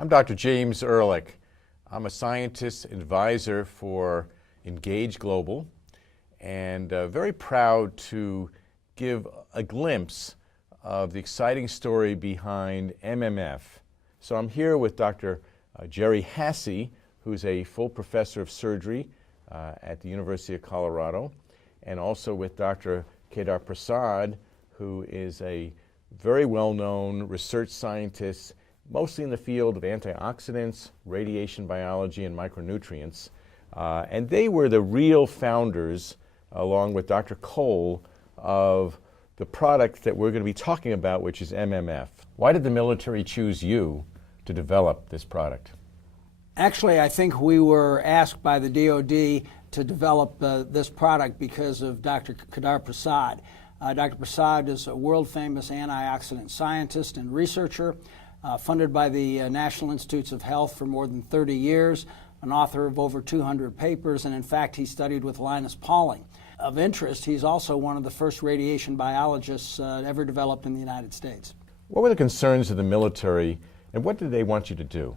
I'm Dr. James Ehrlich. I'm a scientist advisor for Engage Global and very proud to give a glimpse of the exciting story behind MMF. So I'm here with Dr. Jerry Hasse, who's a full professor of surgery at the University of Colorado, and also with Dr. Kedar Prasad, who is a very well-known research scientist, mostly in the field of antioxidants, radiation biology, and micronutrients. And they were the real founders, along with Dr. Cole, of the product that we're going to be talking about, which is MMF. Why did the military choose you to develop this product? Actually, I think we were asked by the DoD to develop this product because of Dr. Kedar Prasad. Dr. Prasad is a world-famous antioxidant scientist and researcher, funded by the National Institutes of Health for more than 30 years, an author of over 200 papers, and in fact, he studied with Linus Pauling. Of interest, he's also one of the first radiation biologists ever developed in the United States. What were the concerns of the military, and what did they want you to do?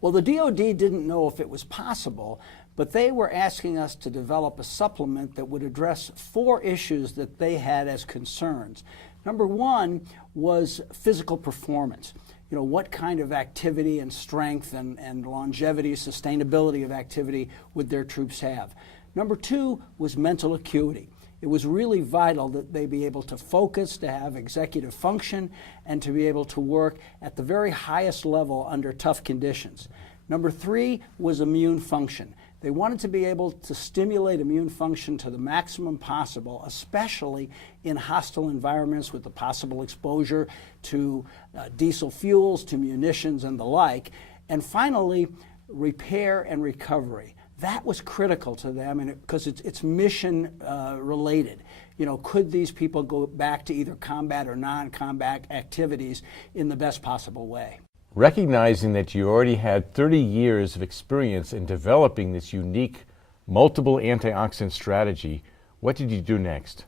Well, the DoD didn't know if it was possible, but they were asking us to develop a supplement that would address 4 issues that they had as concerns. Number 1 was physical performance. You know, what kind of activity and strength and longevity, sustainability of activity would their troops have? Number 2 was mental acuity. It was really vital that they be able to focus, to have executive function, and to be able to work at the very highest level under tough conditions. Number 3 was immune function. They wanted to be able to stimulate immune function to the maximum possible, especially in hostile environments with the possible exposure to diesel fuels, to munitions, and the like. And finally, repair and recovery. That was critical to them, and because it's mission related. You know, could these people go back to either combat or non-combat activities in the best possible way? Recognizing that you already had 30 years of experience in developing this unique multiple antioxidant strategy, what did you do next?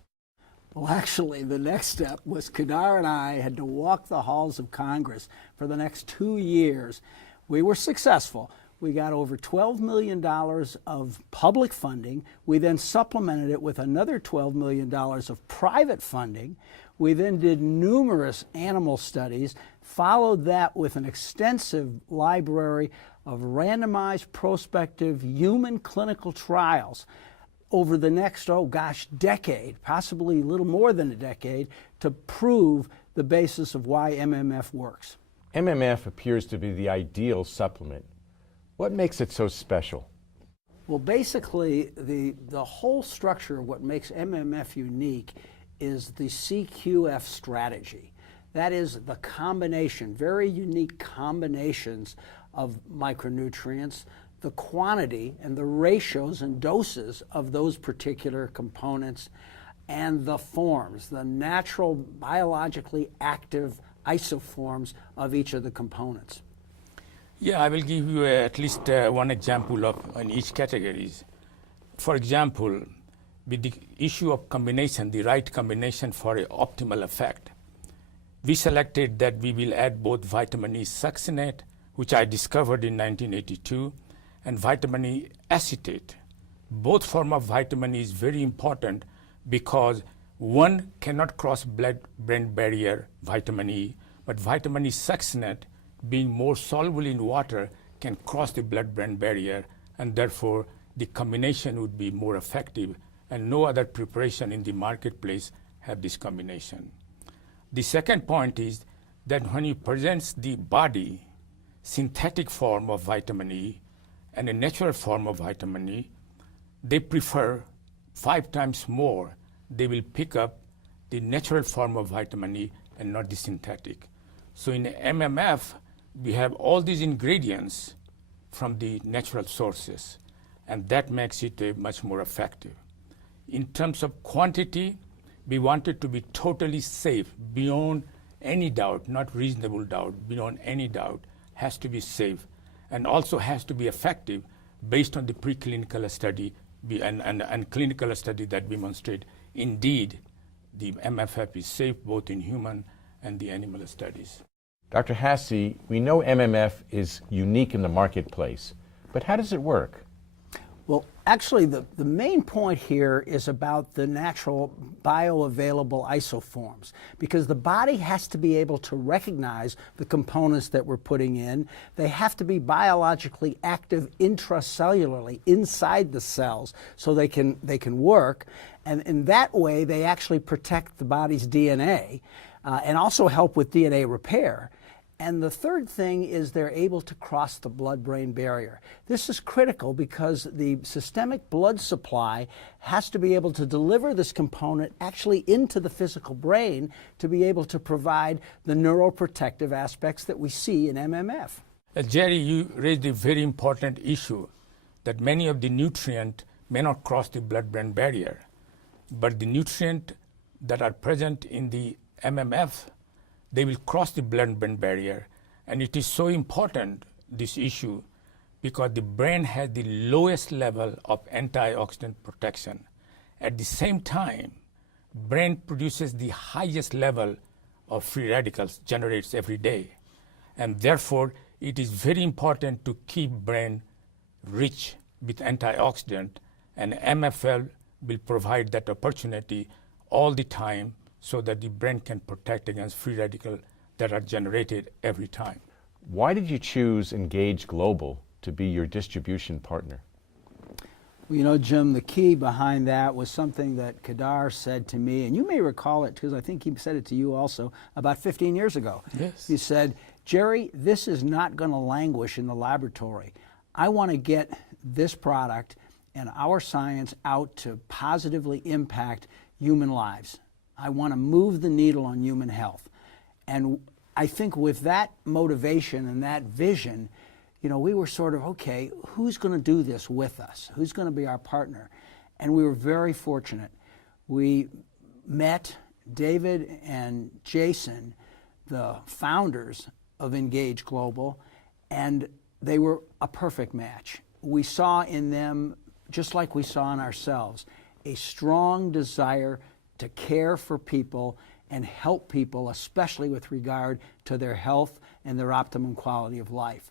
Well, actually, the next step was Kedar and I had to walk the halls of Congress for the next 2 years. We were successful. We got over $12 million of public funding. We then supplemented it with another $12 million of private funding. We then did numerous animal studies, followed that with an extensive library of randomized prospective human clinical trials over the next, decade, possibly a little more than a decade, to prove the basis of why MMF works. MMF appears to be the ideal supplement. What makes it so special? Well, basically, the whole structure of what makes MMF unique is the CQF strategy. That is the combination, very unique combinations of micronutrients, the quantity and the ratios and doses of those particular components, and the forms, the natural biologically active isoforms of each of the components. Yeah, I will give you at least one example of in each categories. For example, with the issue of combination, the right combination for an optimal effect, we selected that we will add both vitamin E succinate, which I discovered in 1982, and vitamin E acetate. Both forms of vitamin E is very important because one cannot cross blood-brain barrier, vitamin E, but vitamin E succinate, being more soluble in water, can cross the blood-brain barrier, and therefore the combination would be more effective, and no other preparation in the marketplace have this combination. The second point is that when you present the body synthetic form of vitamin E and a natural form of vitamin E, they prefer 5 times more. They will pick up the natural form of vitamin E and not the synthetic. So in MMF, we have all these ingredients from the natural sources, and that makes it much more effective. In terms of quantity, we want it to be totally safe, beyond any doubt, not reasonable doubt, beyond any doubt, has to be safe, and also has to be effective based on the preclinical study and clinical study that demonstrate indeed the MFF is safe both in human and the animal studies. Dr. Hasse, we know MMF is unique in the marketplace, but how does it work? Well, actually, the main point here is about the natural bioavailable isoforms, because the body has to be able to recognize the components that we're putting in. They have to be biologically active intracellularly inside the cells so they can work. And in that way, they actually protect the body's DNA and also help with DNA repair. And the third thing is they're able to cross the blood-brain barrier. This is critical because the systemic blood supply has to be able to deliver this component actually into the physical brain to be able to provide the neuroprotective aspects that we see in MMF. Jerry, you raised a very important issue that many of the nutrients may not cross the blood-brain barrier, but the nutrients that are present in the MMF, they will cross the blood-brain barrier. And it is so important, this issue, because the brain has the lowest level of antioxidant protection. At the same time, brain produces the highest level of free radicals generates every day. And therefore, it is very important to keep brain rich with antioxidant, and MFL will provide that opportunity all the time so that the brain can protect against free radicals that are generated every time. Why did you choose Engage Global to be your distribution partner? Well, you know, Jim, the key behind that was something that Kedar said to me, and you may recall it because I think he said it to you also about 15 years ago. Yes. He said, Jerry, this is not going to languish in the laboratory. I want to get this product and our science out to positively impact human lives. I want to move the needle on human health. And I think with that motivation and that vision, you know, we were sort of, okay, who's going to do this with us? Who's going to be our partner? And we were very fortunate. We met David and Jason, the founders of Engage Global, and they were a perfect match. We saw in them, just like we saw in ourselves, a strong desire to care for people and help people, especially with regard to their health and their optimum quality of life.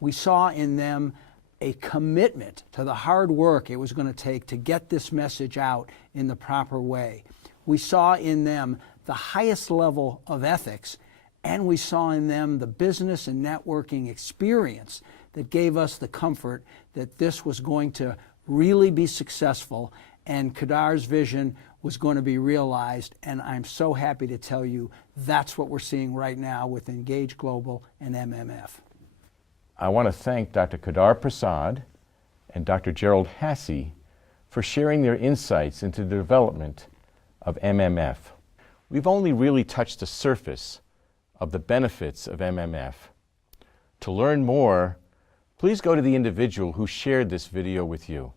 We saw in them a commitment to the hard work it was going to take to get this message out in the proper way. We saw in them the highest level of ethics, and we saw in them the business and networking experience that gave us the comfort that this was going to really be successful and Kedar's vision was going to be realized, and I'm so happy to tell you that's what we're seeing right now with Engage Global and MMF. I want to thank Dr. Kedar Prasad and Dr. Gerald Hasse for sharing their insights into the development of MMF. We've only really touched the surface of the benefits of MMF. To learn more, please go to the individual who shared this video with you.